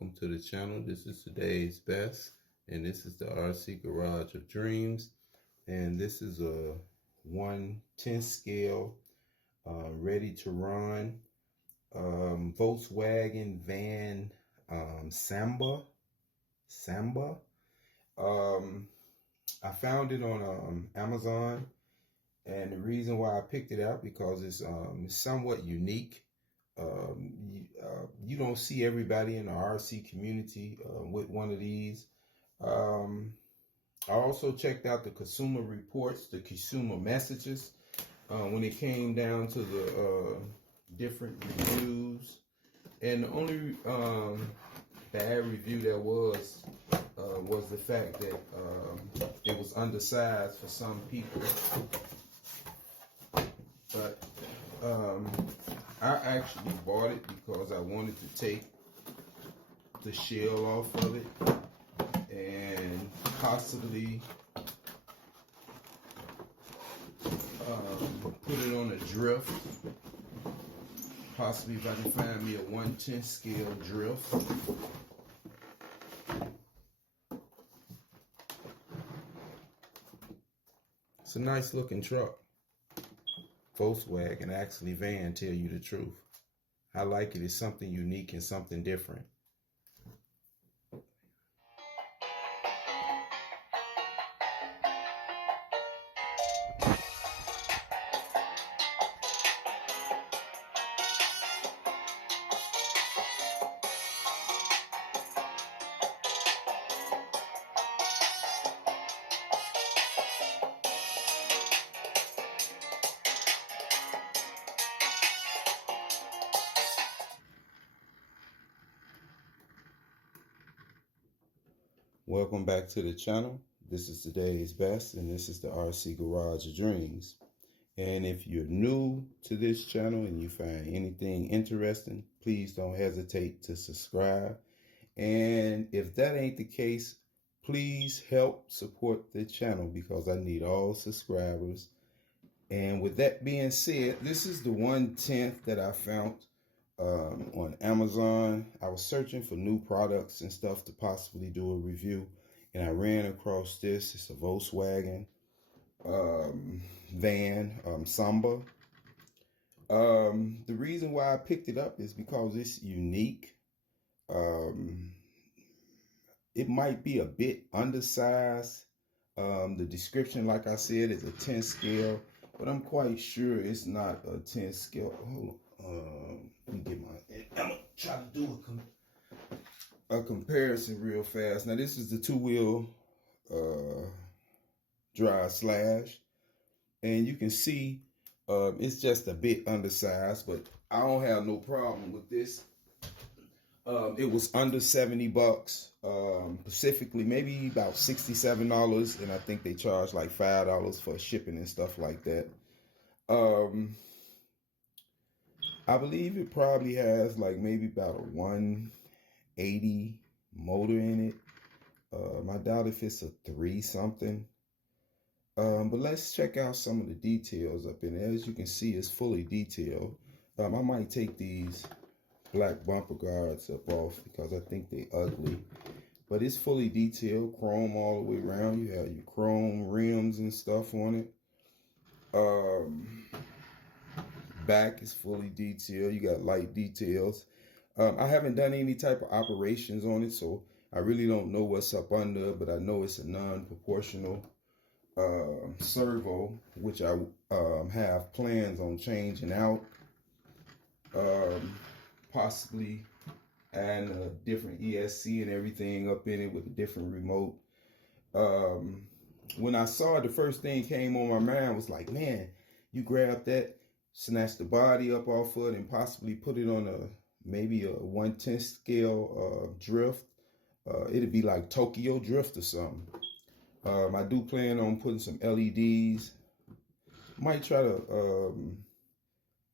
welcome to the channel. This is today's best, and this is the RC Garage of Dreams, and this is a 1/10 scale ready to run Volkswagen van Samba. I found it on Amazon, and the reason why I picked it out because it's somewhat unique. You don't see everybody in the RC community with one of these. I also checked out the consumer reports, the consumer messages, when it came down to the different reviews. And the only bad review there was the fact that it was undersized for some people. But I actually bought it because I wanted to take the shell off of it and possibly put it on a drift. Possibly if I can find me a 1/10 scale drift. It's a nice looking truck. Volkswagen, actually van, tell you the truth. I like it. It's something unique and something different. Welcome back to the channel. This is today's best, and this is the RC Garage of Dreams. And if you're new to this channel and you find anything interesting, please don't hesitate to subscribe. And if that ain't the case, please help support the channel because I need all subscribers. And with that being said, this is the 1/10 that I found on Amazon. I was searching for new products and stuff to possibly do a review, and I ran across this. It's a Volkswagen van, Samba. The reason why I picked it up is because it's unique. It might be a bit undersized. The description, like I said, is a 10 scale, but I'm quite sure it's not a 10 scale. Hold on. Let me get my, I'm gonna try to do a comparison real fast. Now this is the 2-wheel drive slash, and you can see it's just a bit undersized, but I don't have no problem with this. It was under 70 bucks, specifically maybe about $67, and I think they charge like $5 for shipping and stuff like that. I believe it probably has like maybe about a 180 motor in it. I doubt if it's a 3 something. But let's check out some of the details up in it. As you can see, it's fully detailed. I might take these black bumper guards up off because I think they ugly. But it's fully detailed, chrome all the way around. You have your chrome rims and stuff on it. Back is fully detailed. You got light details. I haven't done any type of operations on it, so I really don't know what's up under, but I know it's a non-proportional servo, which I have plans on changing out. Possibly adding a different ESC and everything up in it with a different remote. When I saw it, the first thing came on my mind was like, man, you grab that, snatch the body up off of it, and possibly put it on maybe a 1/10 scale drift. It'd be like Tokyo Drift or something. I do plan on putting some LEDs. Might try to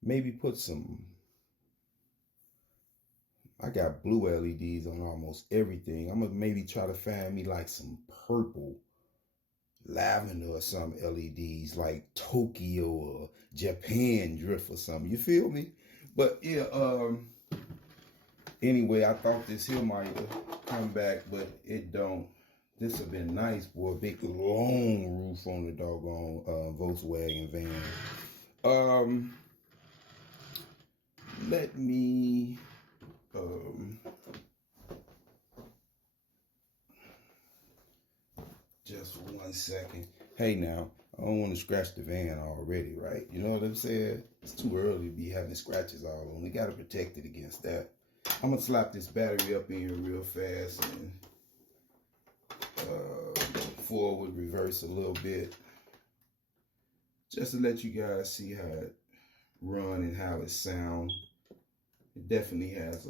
maybe put some. I got blue LEDs on almost everything. I'm gonna maybe try to find me like some purple, lavender or some LEDs like Tokyo or Japan Drift or something. You feel me? But yeah, Anyway, I thought this here might come back, but it don't. This would have been nice, boy. Big long roof on the doggone Volkswagen van. Let me just 1 second. Hey, now, I don't want to scratch the van already, right? You know what I'm saying? It's too early to be having scratches all on. We got to protect it against that. I'm going to slap this battery up in here real fast and forward, reverse a little bit. Just to let you guys see how it run and how it sound. It definitely has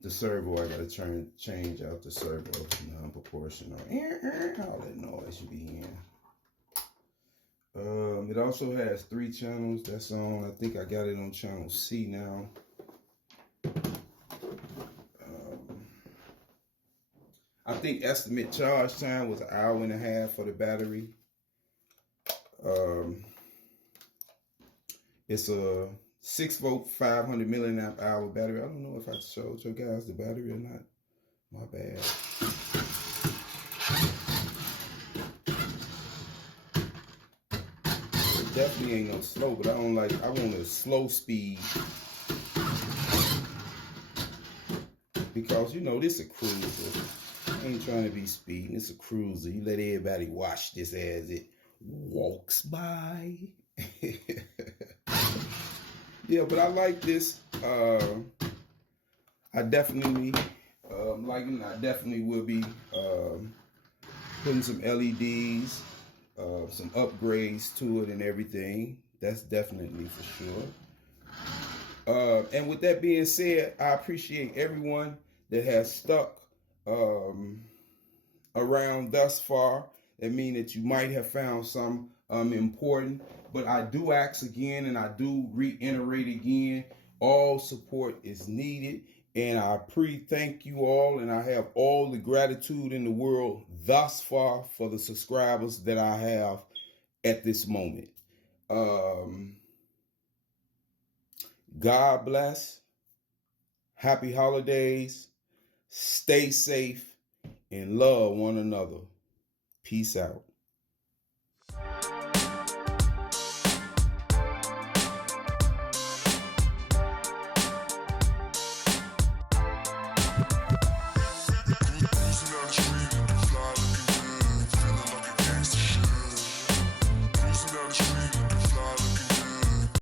the servo. I gotta change out the servo non-proportional. All that noise you be hearing. It also has 3 channels. That's on. I think I got it on channel C now. I think estimate charge time was 1.5 hours for the battery. It's a 6-volt, 500 milliamp hour battery. I don't know if I showed you guys the battery or not. My bad. It definitely ain't no slow, but I want a slow speed. Because, you know, this is a cruiser. I ain't trying to be speeding. It's a cruiser. You let everybody watch this as it walks by. Yeah, but I like this. I definitely liking it. I definitely will be putting some LEDs, some upgrades to it and everything. That's definitely for sure. And with that being said, I appreciate everyone that has stuck around thus far. That means that you might have found some important. But I do ask again, and I do reiterate again, all support is needed. And I thank you all, and I have all the gratitude in the world thus far for the subscribers that I have at this moment. God bless. Happy holidays. Stay safe and love one another. Peace out.